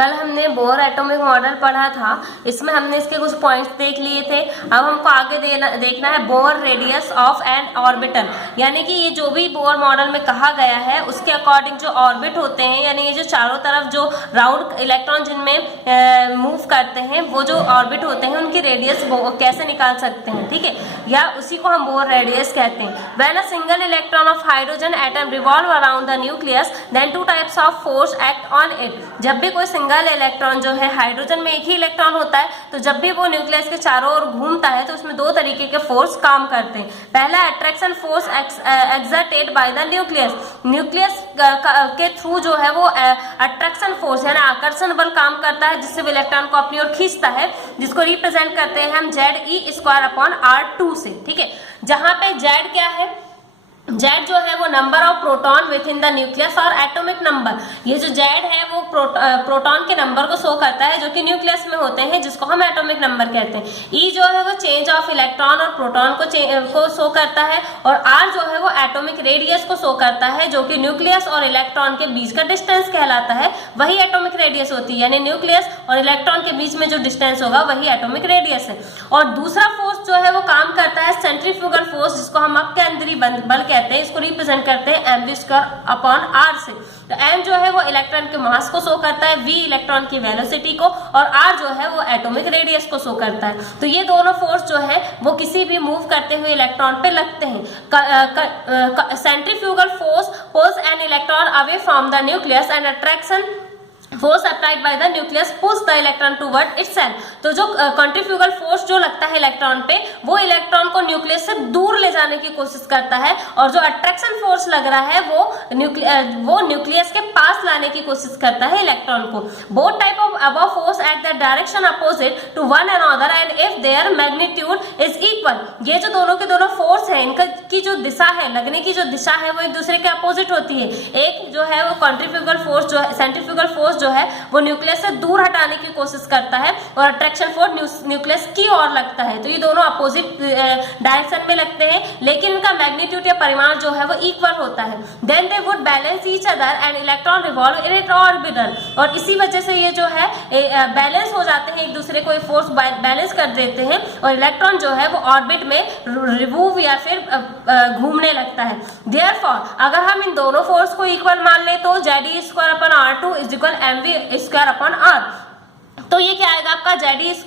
कल हमने Bohr atomic model पढ़ा था, इसमें हमने इसके कुछ पॉइंट्स देख लिए थे। अब हमको आगे देखना है bore radius of N orbital, यानी कि ये जो भी बोर मॉडल में कहा गया है उसके अकॉर्डिंग जो ऑर्बिट होते हैं, यानी ये जो चारों तरफ जो राउंड इलेक्ट्रॉन जिनमें मूव करते हैं वो जो ऑर्बिट होते हैं उनकी रेडियस कैसे निकाल सकते हैं, ठीक है, या उसी को हम बोर रेडियस कहते हैं। When a single electron of hydrogen atom revolve around the nucleus then two types of force act on it. जब भी कोई सिंगल इलेक्ट्रॉन जो है, हाइड्रोजन में एक ही इलेक्ट्रॉन होता है, तो जब भी वो न्यूक्लियस के चारों ओर घूमता है तो उसमें दो तरीके के फोर्स काम करते हैं। पहला attraction force exerted by the nucleus, nucleus के थ्रू जो है वो अट्रैक्शन फोर्स यानी आकर्षण बल काम करता है, जिससे वो इलेक्ट्रॉन को अपनी ओर खींचता है, जिसको रिप्रेजेंट करते हैं हम ZE²/R2 से, ठीक है। जहां पे Z क्या है, Z जो है वो number of proton with in the nucleus और एटॉमिक नंबर। ये जो Z है वो प्रोटॉन के नंबर को शो करता है जो कि न्यूक्लियस में होते हैं, जिसको हम एटॉमिक नंबर कहते हैं। E जो है वो चेंज ऑफ इलेक्ट्रॉन और प्रोटॉन को शो करता है, और R जो है वो एटॉमिक रेडियस को शो करता है, जो कि न्यूक्लियस और इलेक्ट्रॉन के बीच का डिस्टेंस कहलाता है। वही एटॉमिक रेडियस होती है, यानी न्यूक्लियस और इलेक्ट्रॉन के बीच में जो डिस्टेंस होगा वही एटॉमिक रेडियस है। और दूसरा फोर्स जो है वो काम करता है सेंट्रीफ्यूगल फोर्स, जिसको हम अपकेंद्री बल कहते हैं। इसको रिप्रेजेंट करते हैं mv²/r से। तो m जो है वो इलेक्ट्रॉन के मास को शो करता है, v इलेक्ट्रॉन की वेलोसिटी को, और r जो है वो एटॉमिक रेडियस को शो करता है। तो ये दोनों फोर्स जो है वो किसी भी मूव करते हुए इलेक्ट्रॉन पे लगते हैं। Centrifugal force pulls an electron away from the nucleus and attraction force applied by the nucleus pulls the electron toward itself. तो जो कंट्रीफ्यूगल फोर्स जो लगता है इलेक्ट्रॉन पे, वो इलेक्ट्रॉन को न्यूक्लियस से दूर ले जाने की कोशिश करता है, और जो अट्रैक्शन फोर्स लग रहा है वो न्यूक्लियस के पास लाने की कोशिश करता है इलेक्ट्रॉन को। Both type of above force at the direction opposite to one another and if their magnitude is equal. ये जो दोनों के दोनों फोर्स है, इनका की जो दिशा है, लगने की जो दिशा है, वो एक दूसरे के अपोजिट होती है। एक जो है वो कंट्रीफ्यूगल फोर्स जो है, सेंट्रीफ्यूगल फोर्स जो है वो न्यूक्लियस से दूर हटाने की कोशिश करता है, और अट्रैक्शन फोर्स न्यूक्लियस की ओर लगता है। तो ये दोनों अपोजिट डायरेक्शन में लगते हैं, लेकिन इनका मैग्नीट्यूड या परिमाण जो है वो इक्वल होता है। Then they would balance each other and electron revolve in it orbital. और इसी वजह से ये जो है बैलेंस हो जाते हैं, एक दूसरे को फोर्स बैलेंस कर देते हैं, और इलेक्ट्रॉन जो है वो ऑर्बिट में रिवॉल्व या फिर घूमने लगता है। देयरफॉर अगर हम इन दोनों फोर्स को इक्वल मान ले तो ZE²/R2 = mv²/r। तो ये क्या आएगा आपका ZE²,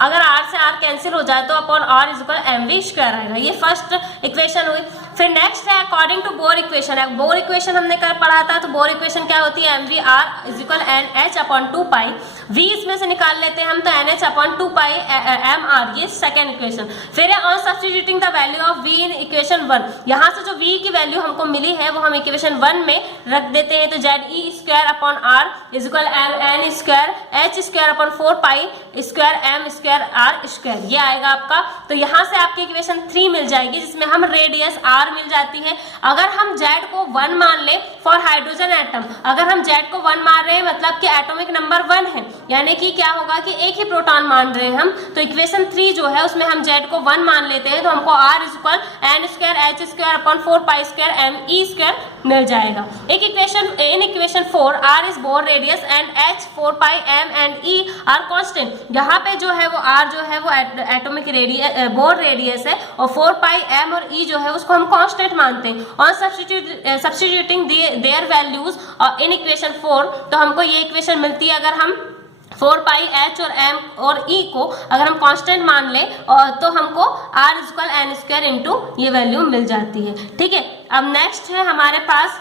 अगर R से R कैंसिल हो जाए तो अपॉन R = mv² आएगा। ये फर्स्ट इक्वेशन हुई। फिर नेक्स्ट है according to Bohr equation. Bohr equation हमने कल पढ़ा था, तो बोर इक्वेशन क्या होती है, mvr = nh/2π। v इसमें से निकाल लेते हैं हम, तो nh/2π mr, ये सेकेंड इक्वेशन। फिर है on substituting the value of v in equation 1। यहाँ से जो v की वैल्यू हमको मिली है वो हम इक्वेशन 1 में रख देते हैं। तो ZE²/r n² h²/4π² ये आएगा आपका। तो यहाँ से आपकी इक्वेशन 3 मिल जाएगी, जिसमें हम रेडियस r मिल जाती है। अगर हम Z को 1 मान ले फॉर हाइड्रोजन एटम, अगर हम Z को 1 मान रहे हैं मतलब कि एटॉमिक नंबर 1 है, यानी कि क्या होगा कि एक ही प्रोटॉन मान रहे हैं हम, तो इक्वेशन 3 जो है उसमें हम Z को 1 मान लेते हैं, तो हमको R = n² h²/4π² मिल जाएगा। एक equation in equation 4 R is Bohr radius and h 4π m and E are constant. यहाँ पे जो है वो R जो है वो एटॉमिक बोर रेडियस है, और 4π m और E जो है उसको हम कांस्टेंट मानते हैं। और substituting there values in equation 4, तो हमको ये इक्वेशन मिलती है। अगर हम 4π h और m और E को अगर हम कांस्टेंट मान लें तो हमको R = n² ये वैल्यू मिल जाती है, ठीक है। अब नेक्स्ट है हमारे पास,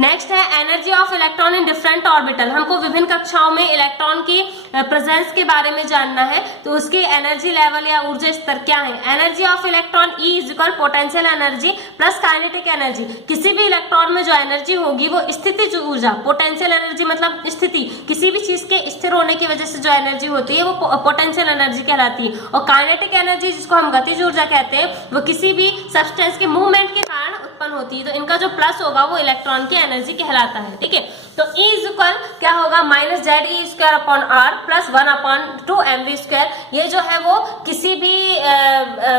नेक्स्ट है energy of electron in different orbital. हमको विभिन्न कक्षाओं में इलेक्ट्रॉन की प्रेजेंस के बारे में जानना है, तो उसकी एनर्जी लेवल या ऊर्जा स्तर क्या है। Energy of electron E = potential energy plus kinetic energy. किसी भी इलेक्ट्रॉन में जो एनर्जी होगी वो स्थितिज ऊर्जा, पोटेंशियल एनर्जी मतलब स्थिति, किसी भी चीज के स्थिर होने की वजह से जो एनर्जी होती है वो पोटेंशियल एनर्जी कहलाती है। और काइनेटिक एनर्जी जिसको हम गतिज ऊर्जा कहते हैं, वो किसी भी सब्सटेंस के मूवमेंट के कारण उत्पन्न होती है। तो इनका जो प्लस होगा वो इलेक्ट्रॉन की एनर्जी कहलाता है, ठीक है। तो E = क्या होगा, -ZE²/r + 1/2 mv²। ये जो है वो किसी भी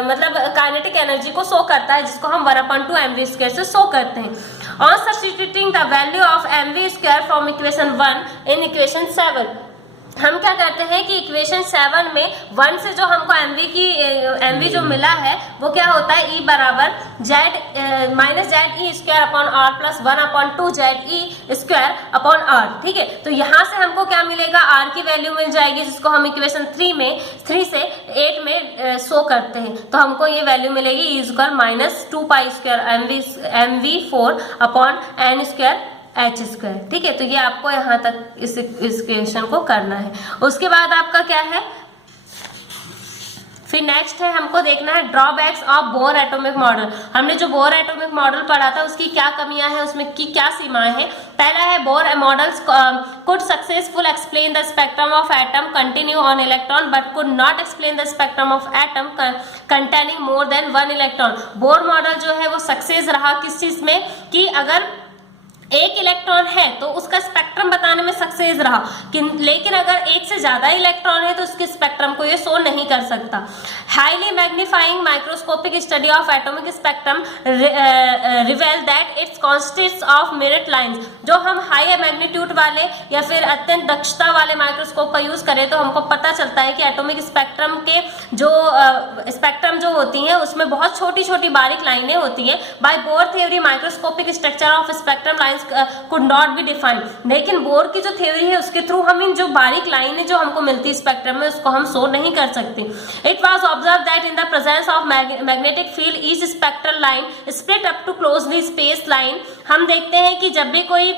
मतलब काइनेटिक एनर्जी को शो करता है, जिसको हम 1/2 mv² से शो करते हैं। On substituting the value of mv square from equation 1 in equation 7, हम क्या करते हैं कि इक्वेशन 7 में 1 से जो हमको mv जो मिला है वो क्या होता है, E बराबर Z minus Z e square upon r plus 1/2 Z e square upon r. ठीक है, तो यहाँ से हमको क्या मिलेगा, आर की वैल्यू मिल जाएगी जिसको हम इक्वेशन 3 से 8 में शो करते हैं, तो हमको ये वैल्यू मिलेगी E equal minus 2 pi square mv4 upon n square h square. ठीक है, तो ये आपको यहाँ तक इस इक्वेशन को करना है। उसके बाद आपका क्या है, फिर नेक्स्ट है हमको देखना है drawbacks of Bohr atomic model. हमने जो बोर एटॉमिक मॉडल पढ़ा था उसकी क्या कमियां हैं, उसमें की क्या सीमाएं हैं। पहला है bore models could successful explain the spectrum of atom continue on electron but could not explain the spectrum of atom containing more than 1 electron। Bohr model जो है वो सक्सेस रहा किस चीज में, कि अगर एक इलेक्ट्रॉन है तो उसका स्पेक्ट्रम बताने में सक्सेस रहा, लेकिन अगर एक से ज्यादा इलेक्ट्रॉन है तो उसके स्पेक्ट्रम को ये शो नहीं कर सकता। Highly magnifying microscopic study of atomic spectrum reveal that it's consists of mirror lines. जो हम हाई मैग्नीट्यूड वाले या फिर अत्यंत दक्षता वाले माइक्रोस्कोप का यूज करें तो हमको पता चलता है कि एटॉमिक स्पेक्ट्रम के जो स्पेक्ट्रम जो होती हैं उसमें बहुत छोटी छोटी बारीक लाइनें होती हैं। By Bohr theory microscopic structure of spectrum lines could not be defined। लेकिन बोर की जो थ्योरी है उसके थ्रू हम इन जो बारीक लाइनें जो हमको मिलती है स्पेक्ट्रम में उसको हम शो नहीं कर सकते। It was observe that in the presence of magnetic field each spectral line split up to closely space line. हम देखते हैं कि जब भी कोई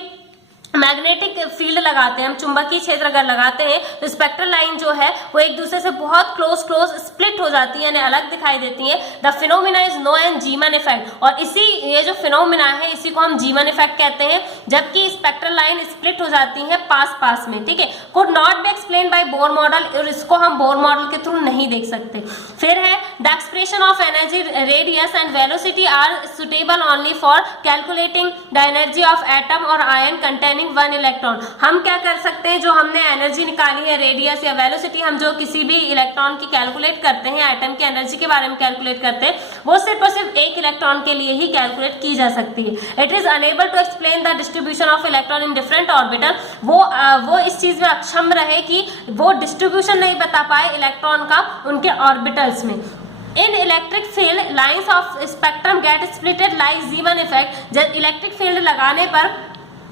मैग्नेटिक फील्ड लगाते हैं, हम चुंबकीय क्षेत्र अगर लगाते हैं तो स्पेक्ट्रल लाइन जो है वो एक दूसरे से बहुत क्लोज स्प्लिट हो जाती है, यानी अलग दिखाई देती है। द फिनोमिना इज नो एंड जीमन इफेक्ट, और इसी ये जो फिनोमिना है इसी को हम जीमन इफेक्ट कहते हैं, जबकि स्पेक्ट्रल लाइन स्प्लिट हो जाती है पास में। ठीक है, could not be explain by Bohr model, और इसको हम बोर मॉडल के थ्रू नहीं देख सकते। फिर है the expression of energy radius and velocity are suitable only for calculating the energy of atom और आयन कंटेनिंग 1 इलेक्ट्रॉन। हम क्या कर सकते हैं, जो हमने एनर्जी निकाली है रेडियस या वेलोसिटी, हम जो किसी भी इलेक्ट्रॉन की कैलकुलेट करते हैं, एटम की एनर्जी के बारे में कैलकुलेट करते हैं, वो सिर्फ और सिर्फ एक इलेक्ट्रॉन के लिए ही कैलकुलेट की जा सकती है। It is unable to explain the distribution of electron in different orbital. वो इस चीज में अक्षम रहे कि वो डिस्ट्रीब्यूशन नहीं बता पाए इलेक्ट्रॉन का उनके ऑर्बिटल्स में। In electric field lines of spectrum get splitted like Zeeman effect. जब इलेक्ट्रिक फील्ड लगाने पर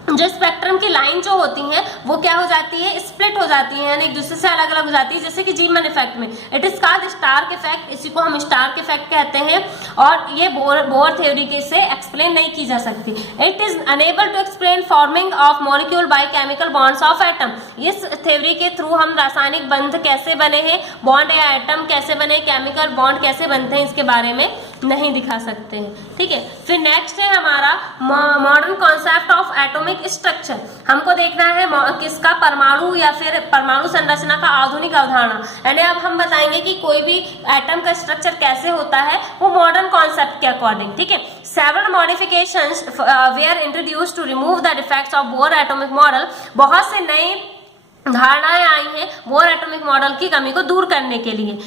जो स्पेक्ट्रम की लाइन जो होती है वो क्या हो जाती है, स्प्लिट हो जाती है, यानी एक दूसरे से अलग अलग हो जाती है, जैसे कि जीमन इफेक्ट में। It is called Stark effect, इसी को हम स्टार्क इफेक्ट कहते हैं, और ये बोर थ्योरी के से एक्सप्लेन नहीं की जा सकती। It is unable to explain forming of molecule by chemical bonds of atom. इस थ्योरी के थ्रू हम रासायनिक बंध कैसे बने हैं, बॉन्ड या एटम कैसे बने, केमिकल बॉन्ड कैसे बनते हैं, इसके बारे में नहीं दिखा सकते हैं। ठीक है, फिर नेक्स्ट है हमारा modern concept of atomic structure. हमको देखना है किसका, परमाणु या फिर परमाणु संरचना का आधुनिक अवधारणा, यानी अब हम बताएंगे कि कोई भी एटम का स्ट्रक्चर कैसे होता है वो मॉडर्न कॉन्सेप्ट के अकॉर्डिंग। ठीक है, several modifications were introduced to remove the defects of Bohr atomic model. बहुत से नई धारणाएं आई हैं बोर एटॉमिक मॉडल की कमी को दूर करने के लिए।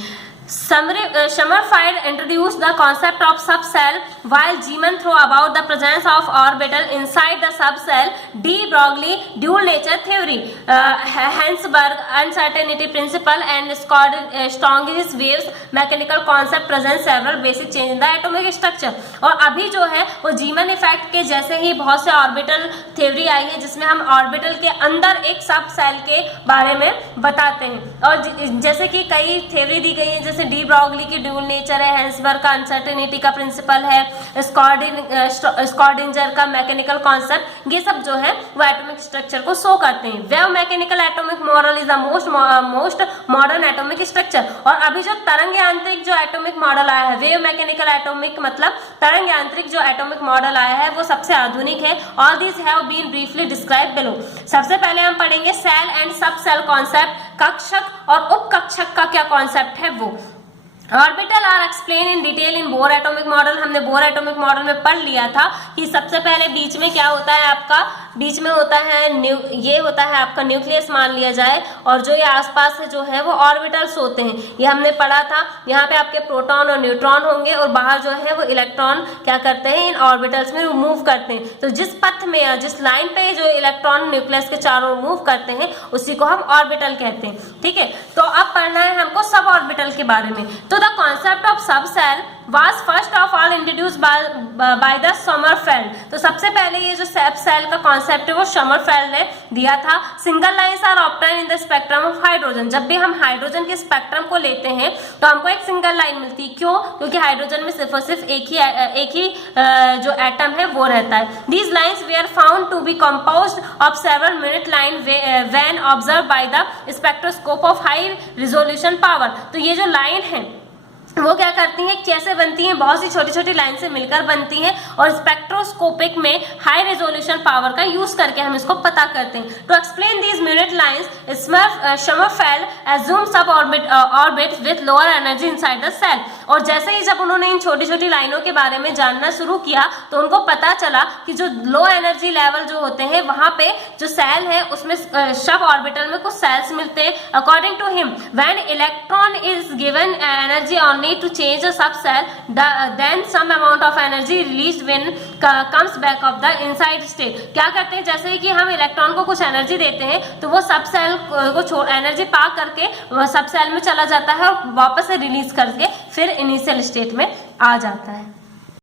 Sommerfeld introduced the concept of subcell, while Zeeman threw about the presence of orbital inside the subcell. De Broglie dual nature theory, Hensberg uncertainty principle, and Strong's waves mechanical concept present several basic change in the atomic structure। और अभी जो है वो जीमन effect के जैसे ही बहुत से orbital theory आई है जिसमें हम ऑर्बिटल के अंदर एक सब सेल के बारे में बताते हैं, और जैसे कि कई थ्योरी दी गई है, जैसे डी ब्रॉगली की ड्यूल नेचर है, हेंसबर्ग का अनसर्टेनिटी का प्रिंसिपल है, स्कॉर्डिंजर का मैकेनिकल कॉन्सेप्ट, ये सब जो है वो एटॉमिक स्ट्रक्चर को शो करते हैं। Wave mechanical atomic model is the most modern atomic structure. और अभी जो तरंग यांत्रिक जो एटॉमिक मॉडल आया है, वेव मैकेनिकल एटॉमिक मतलब तरंग यांत्रिक जो एटॉमिक मॉडल आया है वो सबसे आधुनिक है। All this have been briefly describe below. सबसे पहले हम पढ़ेंगे shell and sub shell concept, कक्षक और उपकक्षक का क्या कॉन्सेप्ट है वो। Orbital are explain in detail in Bohr atomic model. हमने बोर एटॉमिक मॉडल में पढ़ लिया था कि सबसे पहले बीच में क्या होता है आपका बीच में होता है ये होता है आपका न्यूक्लियस मान लिया जाए, और जो ये आसपास से जो है वो ऑर्बिटल्स होते हैं, ये हमने पढ़ा था। यहाँ पे आपके प्रोटॉन और न्यूट्रॉन होंगे और बाहर जो है वो इलेक्ट्रॉन क्या करते हैं, इन ऑर्बिटल्स में मूव करते हैं। तो जिस पथ में या जिस लाइन पे जो इलेक्ट्रॉन न्यूक्लियस के चारों ओर मूव करते हैं उसी को हम ऑर्बिटल कहते हैं। ठीक है, तो अब पढ़ना है हमको सब ऑर्बिटल के बारे में। तो द कॉन्सेप्ट ऑफ सब cell was first of all introduced by the Sommerfeld। तो सबसे पहले ये जो सब सेल का कॉन्सेप्ट है वो समरफेल्ड ने दिया था। Single lines are obtain in the spectrum of hydrogen. जब भी हम हाइड्रोजन के स्पेक्ट्रम को लेते हैं तो हमको एक सिंगल लाइन मिलती है। क्यों? क्योंकि हाइड्रोजन में सिर्फ और सिर्फ एक ही जो एटम है वो रहता है। These lines they are found to be composed of several minute line when observe by the spectroscope of high resolution power. तो ये जो लाइन है वो क्या करती हैं, कैसे बनती हैं, बहुत सी छोटी छोटी लाइन से मिलकर बनती हैं और स्पेक्ट्रोस्कोपिक में हाई रेजोल्यूशन पावर का यूज करके हम इसको पता करते हैं। To explain these minute lines Sommerfeld assume sub orbit with lower energy inside the cell. और जैसे ही जब उन्होंने इन छोटी छोटी लाइनों के बारे में जानना शुरू किया तो उनको पता चला कि जो लो एनर्जी लेवल जो होते हैं वहां पे जो सेल है उसमें सब ऑर्बिटल में कुछ सेल्स मिलते हैं। According to him when electron is given energy on need to change a subcell, then some amount of energy released when comes back of the inside state। क्या करते हैं, जैसे कि हम इलेक्ट्रॉन को कुछ एनर्जी देते हैं तो वो सब सेल को एनर्जी पा करके सब सेल में चला जाता है और वापस से रिलीज करके फिर इनिशियल स्टेट में आ जाता है।